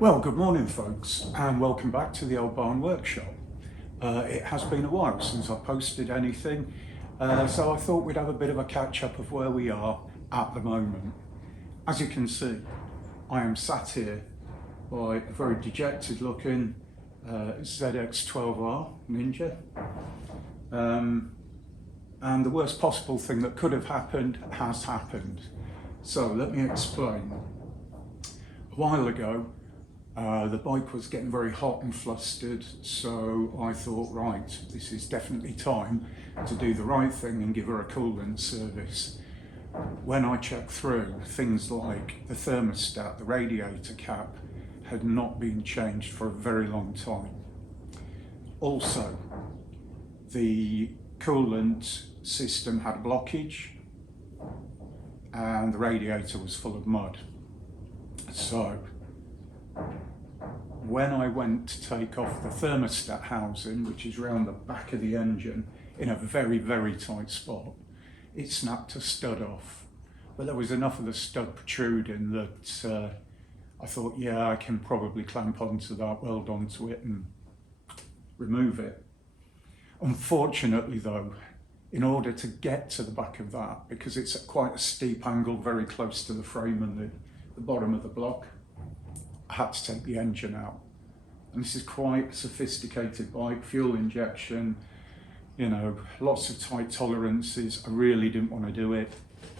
Well, good morning folks, and welcome back to the Old Barn Workshop. It has been a while since I posted anything, so I thought we'd have a bit of a catch up of where we are at the moment. As you can see, I am sat here by a very dejected looking ZX12r Ninja. And the worst possible thing that could have happened has happened. So let me explain. A while ago, the bike was getting very hot and flustered, so I thought, right, this is definitely time to do the right thing and give her a coolant service. When I checked through, things like the thermostat, the radiator cap, had not been changed for a very long time. Also, the coolant system had a blockage and the radiator was full of mud. So when I went to take off the thermostat housing, which is round the back of the engine in a very, very tight spot, it snapped a stud off. But there was enough of the stud protruding that I thought, yeah, I can probably clamp onto that, weld onto it and remove it. Unfortunately though, in order to get to the back of that, because it's at quite a steep angle, very close to the frame and the bottom of the block, I had to take the engine out. And this is quite a sophisticated bike, fuel injection, you know, lots of tight tolerances. I really didn't want to do it.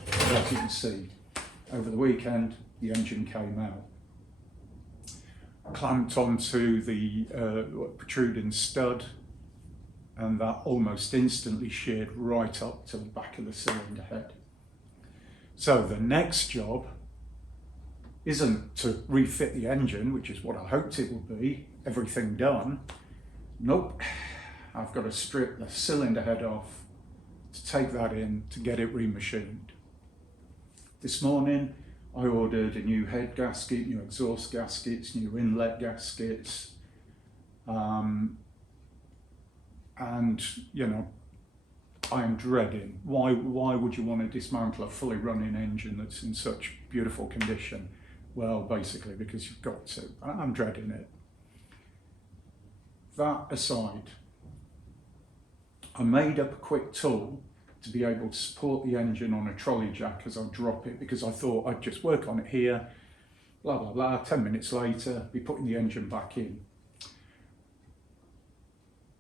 But as you can see, over the weekend, the engine came out. Clamped onto the protruding stud, and that almost instantly sheared right up to the back of the cylinder head. So the next job isn't to refit the engine, which is what I hoped it would be, everything done. Nope, I've got to strip the cylinder head off to take that in to get it remachined. This morning I ordered a new head gasket, new exhaust gaskets, new inlet gaskets, and you know, I am dreading, why would you want to dismantle a fully running engine that's in such beautiful condition? Well, basically because you've got to. I'm dreading it. That aside, I made up a quick tool to be able to support the engine on a trolley jack as I drop it, because I thought I'd just work on it here, blah, blah, blah, 10 minutes later, be putting the engine back in.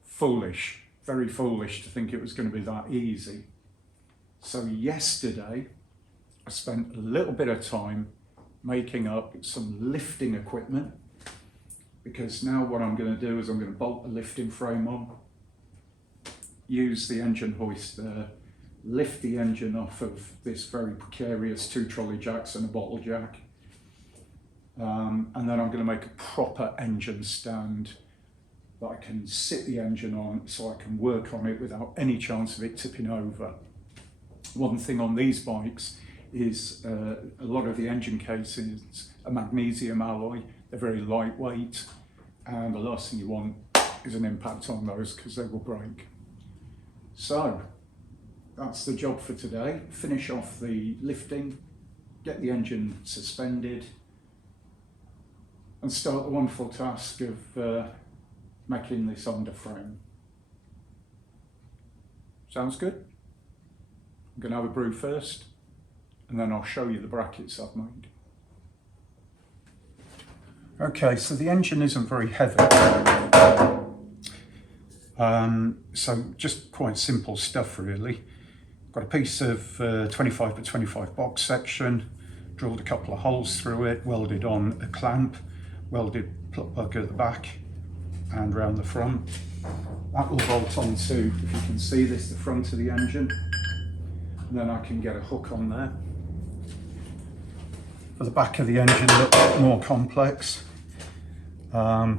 Foolish, very foolish to think it was going to be that easy. So yesterday, I spent a little bit of time making up some lifting equipment, because now what I'm going to do is I'm going to bolt the lifting frame on, use the engine hoist there, lift the engine off of this very precarious 2 trolley jacks and a bottle jack, and then I'm going to make a proper engine stand that I can sit the engine on so I can work on it without any chance of it tipping over. One thing on these bikes is a lot of the engine casings are magnesium alloy. They're very lightweight, and the last thing you want is an impact on those because they will break. So that's the job for today. Finish off the lifting, get the engine suspended, and start the wonderful task of making this underframe. Sounds good? I'm going to have a brew first, and then I'll show you the brackets I've made. Okay, so the engine isn't very heavy. So just quite simple stuff really. Got a piece of 25 by 25 box section, drilled a couple of holes through it, welded on a clamp, welded plug at the back and round the front. That will bolt onto, if you can see this, the front of the engine. And then I can get a hook on there. For the back of the engine, a little bit more complex. I've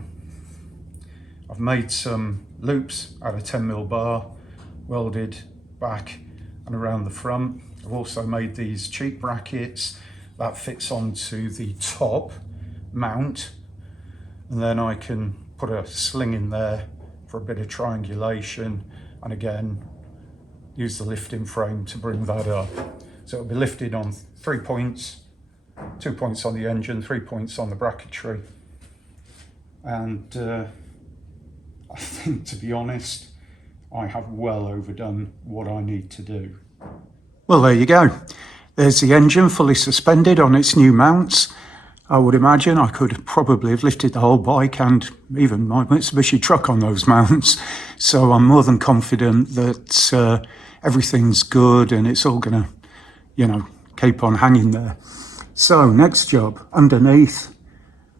made some loops out of 10mm bar, welded back and around the front. I've also made these cheek brackets that fits onto the top mount, and then I can put a sling in there for a bit of triangulation, and again use the lifting frame to bring that up. So it'll be lifted on 3 points, 2 points on the engine, 3 points on the bracketry, and I think, to be honest, I have well overdone what I need to do. Well, there you go. There's the engine fully suspended on its new mounts. I would imagine I could probably have lifted the whole bike and even my Mitsubishi truck on those mounts. So I'm more than confident that everything's good and it's all going to, you know, keep on hanging there. So next job, underneath,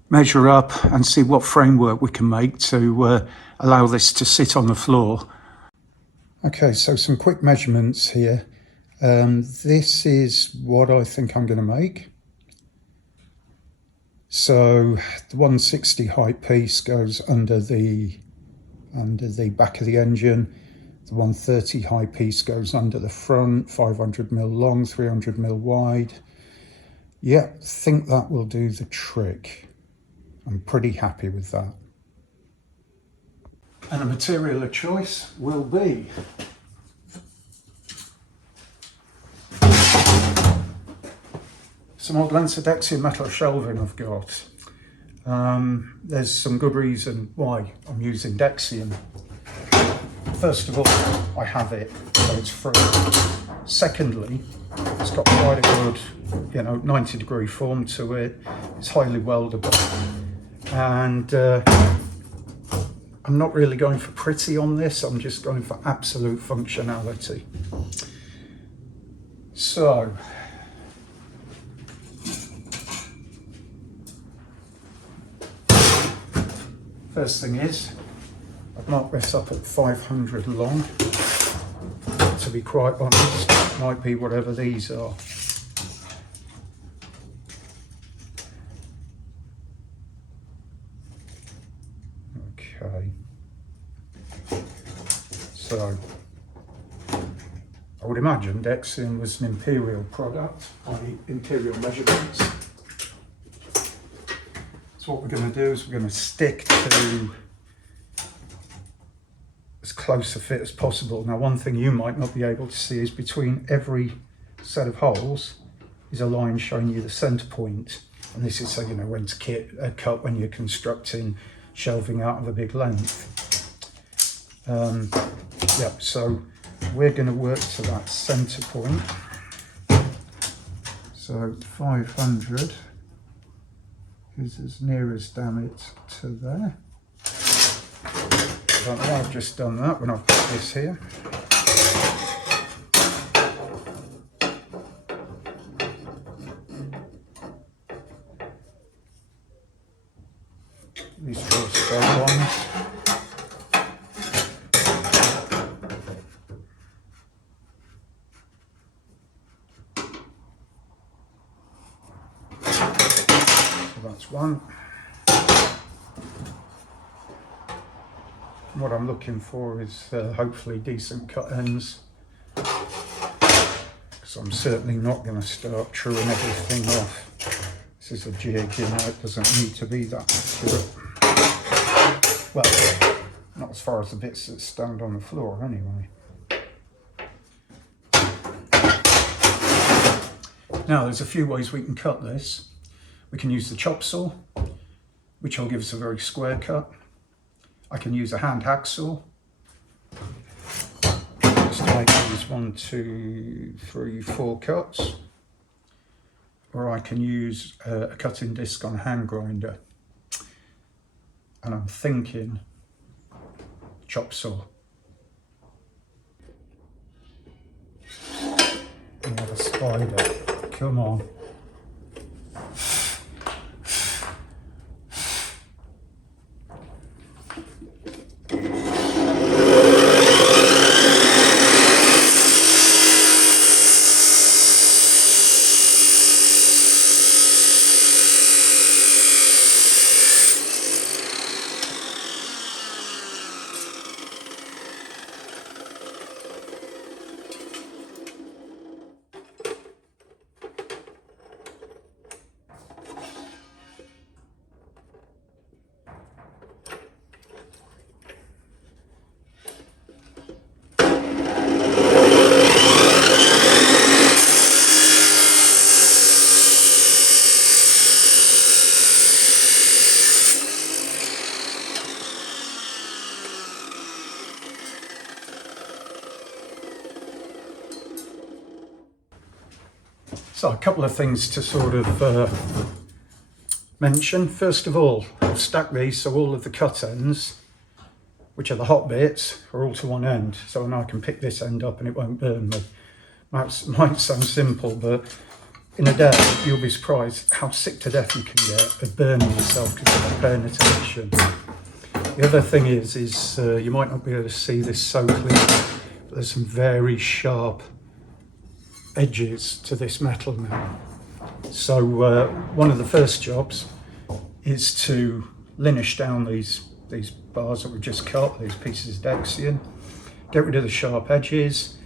measure up and see what framework we can make to allow this to sit on the floor. Okay, so some quick measurements here. This is what I think I'm going to make. So the 160 height piece goes under the back of the engine. The 130 high piece goes under the front, 500mm long, 300mm wide. Yeah, think that will do the trick. I'm pretty happy with that. And the material of choice will be some old Lancedexian metal shelving I've got. There's some good reason why I'm using Dexian. First of all, I have it, so it's free. Secondly, it's got quite a good, 90-degree form to it. It's highly weldable. And I'm not really going for pretty on this, I'm just going for absolute functionality. So, first thing is, I've marked this up at 500 long. To be quite honest, it might be whatever these are. Okay. So, I would imagine Dexian was an Imperial product, i.e. Imperial measurements. So what we're going to do is we're going to stick to as close a fit as possible. Now, one thing you might not be able to see is between every set of holes is a line showing you the centre point. And this is so you know when to cut when you're constructing shelving out of a big length. Yeah, so we're going to work to that centre point. So 500 is as near as damn it to there. I don't know why I've just done that when I've got this here. These draw straight lines. So that's one. What I'm looking for is hopefully decent cut ends, because I'm certainly not going to start truing everything off. This is a jig, it doesn't need to be that accurate. Well, not as far as the bits that stand on the floor anyway. Now there's a few ways we can cut this. We can use the chop saw, which will give us a very square cut. I can use a hand hacksaw just to make these 1, 2, 3, 4 cuts, or I can use a cutting disc on a hand grinder, and I'm thinking chop saw. Another spider, come on. So a couple of things to sort of mention. First of all, I've stacked these so all of the cut ends, which are the hot bits, are all to one end. So now I can pick this end up and it won't burn me. Might sound simple, but in a day you'll be surprised how sick to death you can get of burning yourself because of paying attention. The other thing is you might not be able to see this so clearly, but there's some very sharp edges to this metal now. So one of the first jobs is to linish down these bars that we've just cut, these pieces of Dexian, get rid of the sharp edges.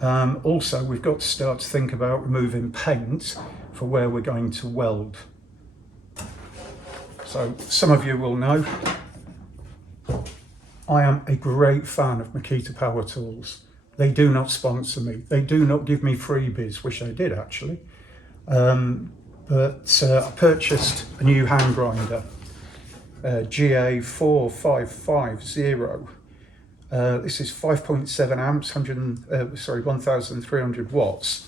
Also, we've got to start to think about removing paint for where we're going to weld. So some of you will know I am a great fan of Makita Power Tools. They do not sponsor me. They do not give me freebies, which they did actually. But I purchased a new hand grinder, GA4550. This is 5.7 amps, 1,300 watts.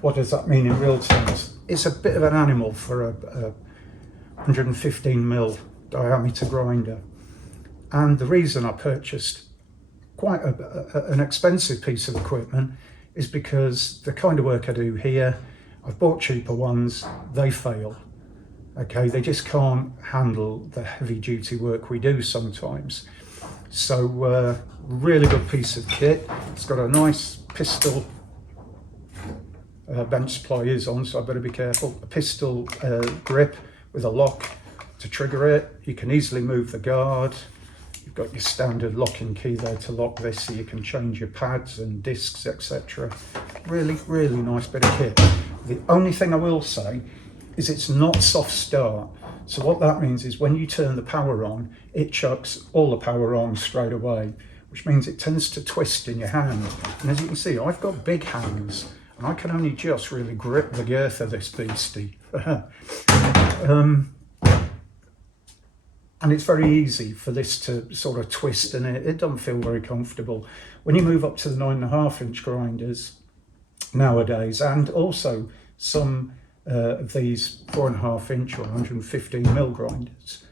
What does that mean in real terms? It's a bit of an animal for a 115mm diameter grinder. And the reason I purchased quite an expensive piece of equipment is because the kind of work I do here, I've bought cheaper ones, they fail. Okay, they just can't handle the heavy duty work we do sometimes. So really good piece of kit. It's got a nice pistol, bench supply is on, so I better be careful. A pistol grip with a lock to trigger it. You can easily move the guard. You've got your standard locking key there to lock this, so you can change your pads and discs, etc. Really, really nice bit of kit. The only thing I will say is it's not soft start. So what that means is when you turn the power on, it chucks all the power on straight away, which means it tends to twist in your hand. And as you can see, I've got big hands and I can only just really grip the girth of this beastie. And it's very easy for this to sort of twist, and it doesn't feel very comfortable. When you move up to the 9.5-inch grinders nowadays, and also some of these 4.5-inch or 115mm grinders,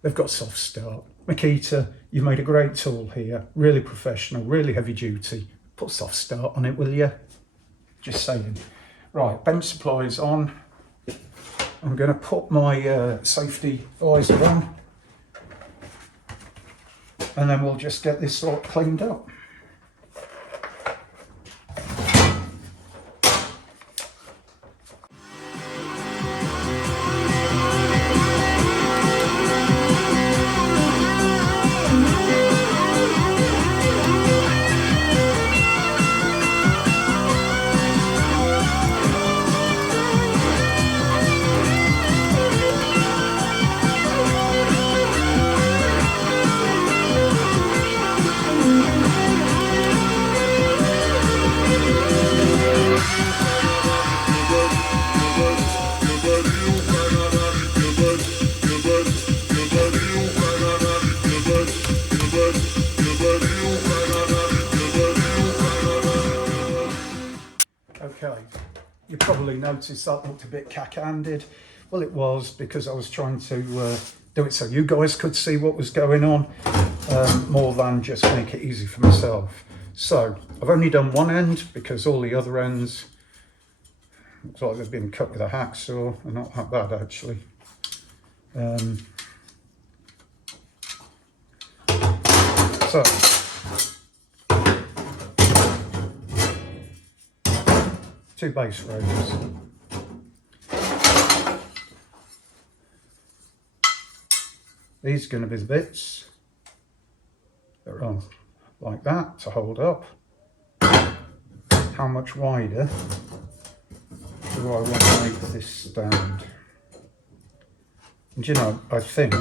they've got soft start. Makita, you've made a great tool here, really professional, really heavy duty. Put soft start on it, will you? Just saying. Right, bench supplies on. I'm going to put my safety visor on, and then we'll just get this lot cleaned up. Okay, you probably noticed that looked a bit cack-handed. Well, it was because I was trying to do it so you guys could see what was going on, more than just make it easy for myself. So I've only done one end because all the other ends looks like they've been cut with a hacksaw. They're not that bad actually. So two base rows. These are going to be the bits that are on like that to hold up. How much wider do I want to make this stand? And you know, I think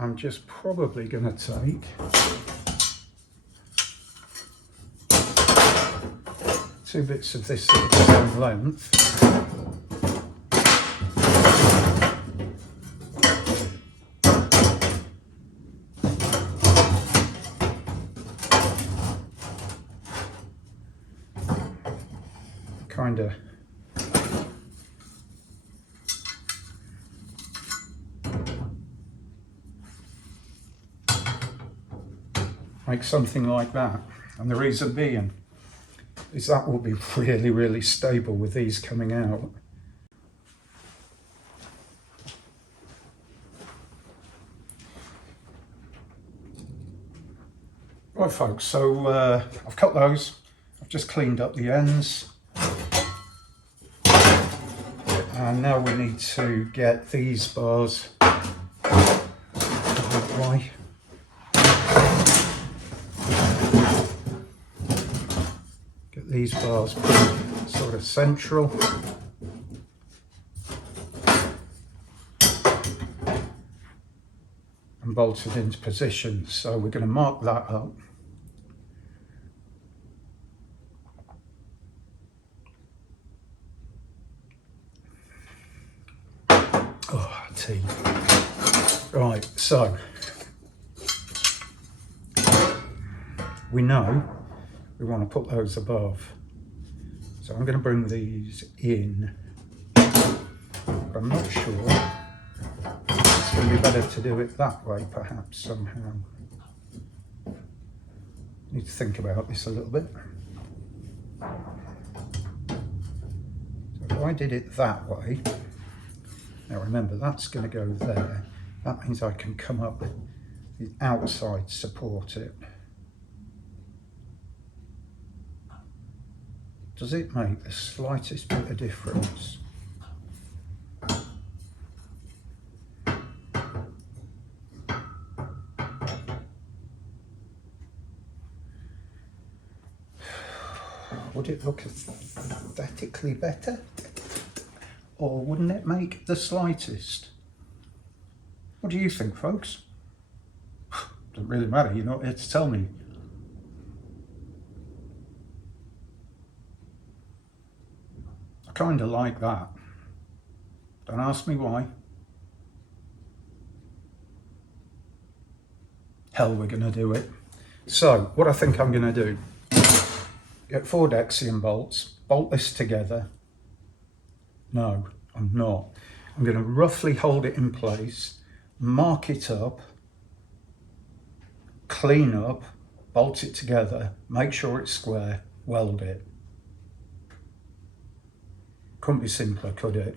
I'm just probably going to take two bits of this at the same length kind of make something like that. And the reason being is that will be really, really stable with these coming out. Right folks, so I've cut those, I've just cleaned up the ends, and now we need to get these bars away. Get these bars put sort of central. And bolted into position, so we're going to mark that up. Oh, tea. Right, so we know we want to put those above. So I'm going to bring these in, but I'm not sure. It's going to be better to do it that way, perhaps, somehow. Need to think about this a little bit. So if I did it that way, now remember that's going to go there. That means I can come up with the outside, support it. Does it make the slightest bit of difference? Would it look aesthetically better? Or wouldn't it make the slightest? What do you think, folks? Doesn't really matter, you're not here to tell me. I kind of like that. Don't ask me why. Hell, we're going to do it. So, what I think I'm going to do, get 4 Dexium bolts, bolt this together. No, I'm not. I'm going to roughly hold it in place, mark it up, clean up, bolt it together, make sure it's square, weld it. Couldn't be simpler, could it?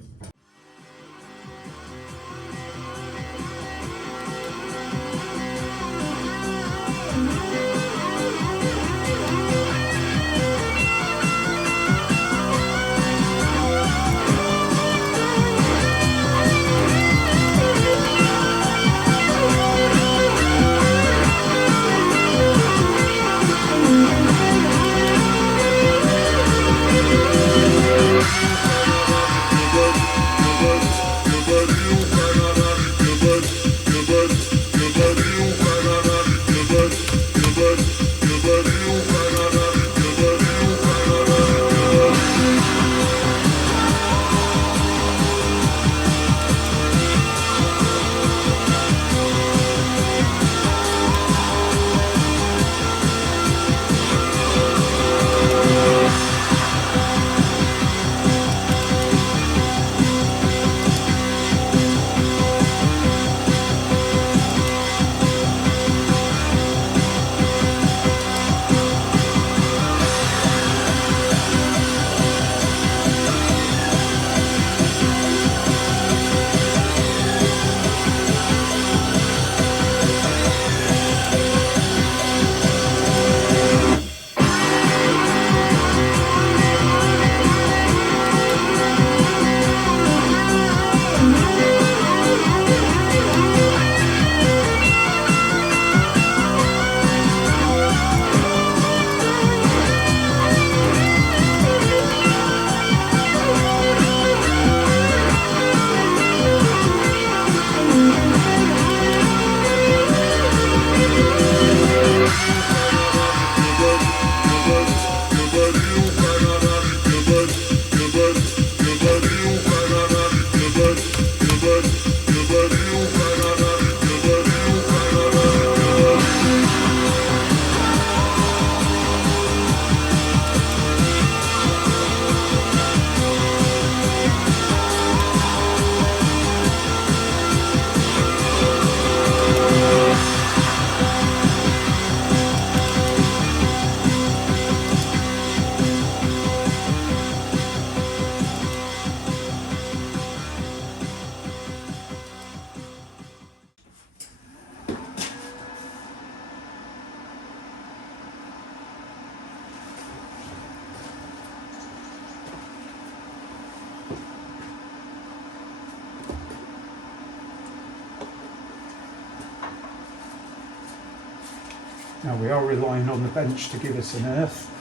Now we are relying on the bench to give us an earth.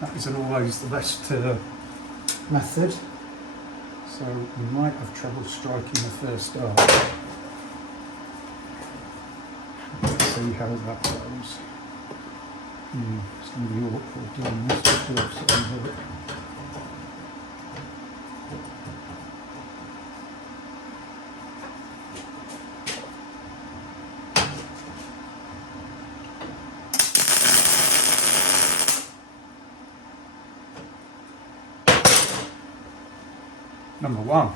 That isn't always the best method, so we might have trouble striking the first arc. Let's see how that goes. It's going to be awkward doing this, just do something with it. Number one.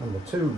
Number two.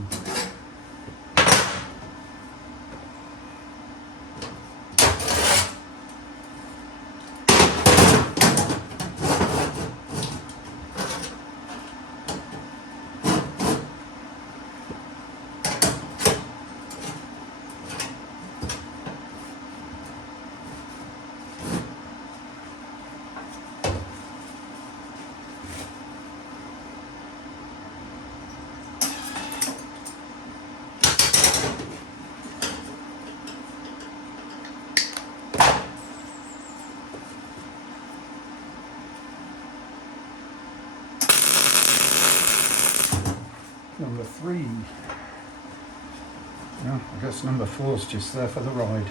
Number three. Yeah, I guess number four's just there for the ride.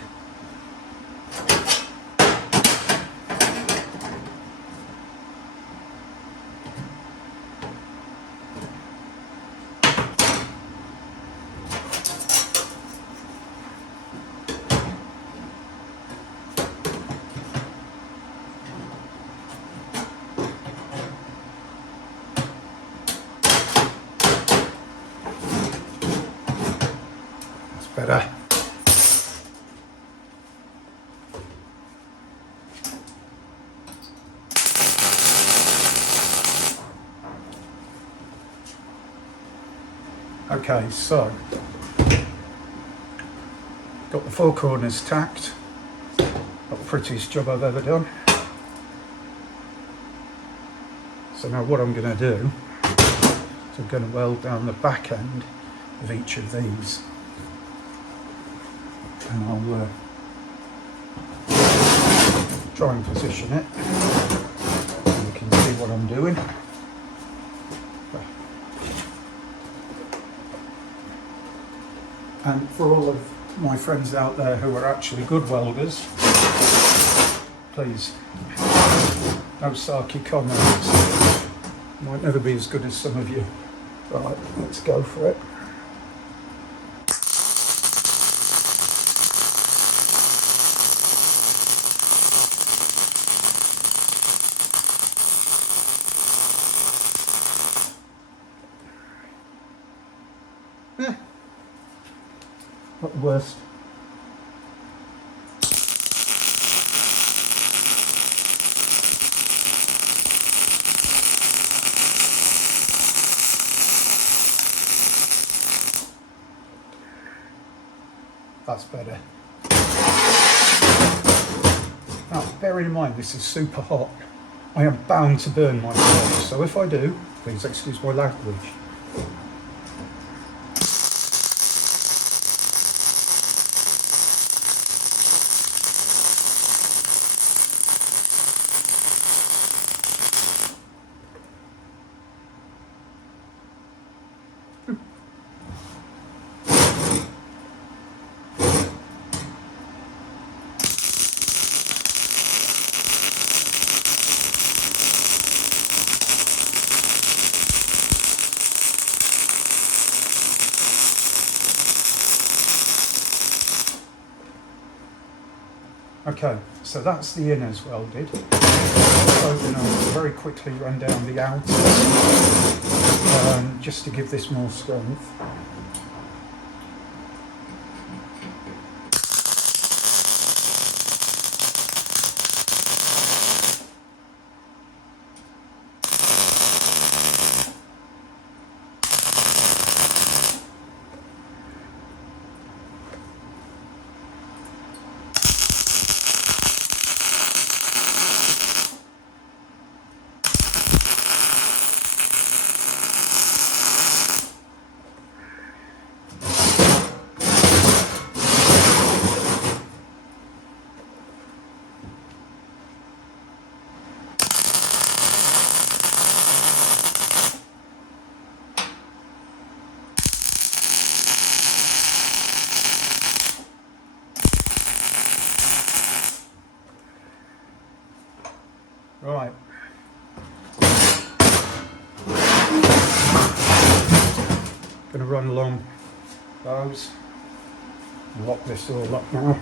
Better. Okay, so got the four corners tacked. Not the prettiest job I've ever done. So now what I'm going to do is I'm going to weld down the back end of each of these. And I'll try and position it so you can see what I'm doing. And for all of my friends out there who are actually good welders, please, no sarky comments. Might never be as good as some of you. Right, let's go for it. Not the worst. That's better. Now, bearing in mind this is super hot, I am bound to burn myself, so if I do, please excuse my language. Okay, so that's the inners welded. So now very quickly run down the outers just to give this more strength. Right. Going to run along those. Lock this all up now.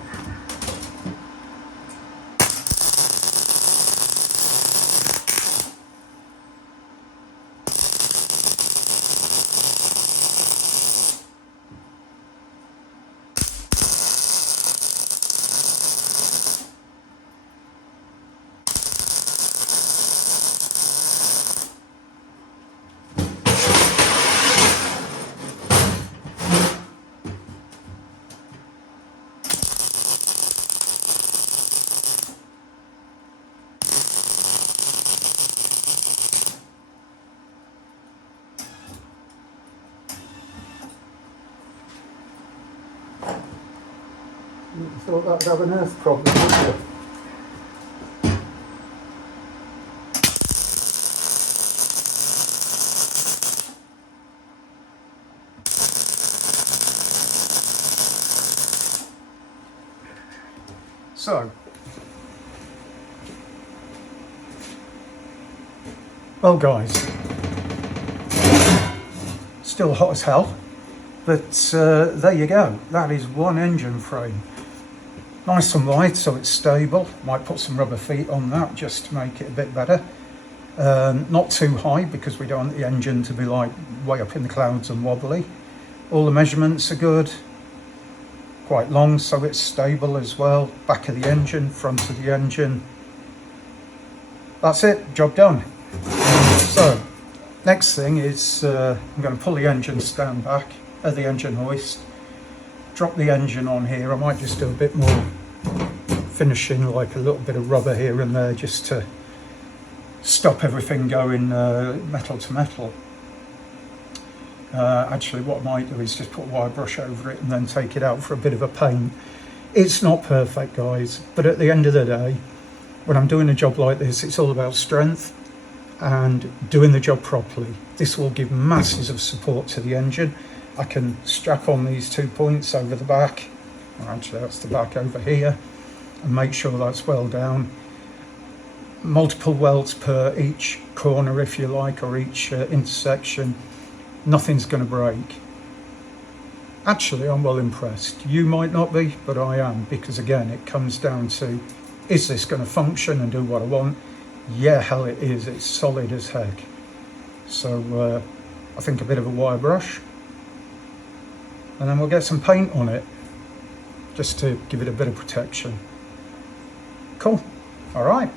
You thought that'd have an earth problem, didn't you? So, well guys, still hot as hell, but there you go, that is one engine frame. Nice and wide so it's stable. Might put some rubber feet on that just to make it a bit better. Not too high because we don't want the engine to be like way up in the clouds and wobbly. All the measurements are good. Quite long so it's stable as well. Back of the engine, front of the engine. That's it, job done. So next thing is I'm going to pull the engine stand back, the engine hoist. Drop the engine on here. I might just do a bit more finishing, like a little bit of rubber here and there just to stop everything going metal to metal. Actually what I might do is just put wire brush over it and then take it out for a bit of a paint. It's not perfect guys, but at the end of the day when I'm doing a job like this it's all about strength and doing the job properly. This will give masses of support to the engine. I can strap on these 2 points over the back, or actually that's the back over here, and make sure that's well down. Multiple welds per each corner if you like, or each intersection. Nothing's going to break. Actually I'm well impressed. You might not be, but I am, because again it comes down to, is this going to function and do what I want? Yeah, hell it is, it's solid as heck. So I think a bit of a wire brush, and then we'll get some paint on it just to give it a bit of protection. Cool. All right.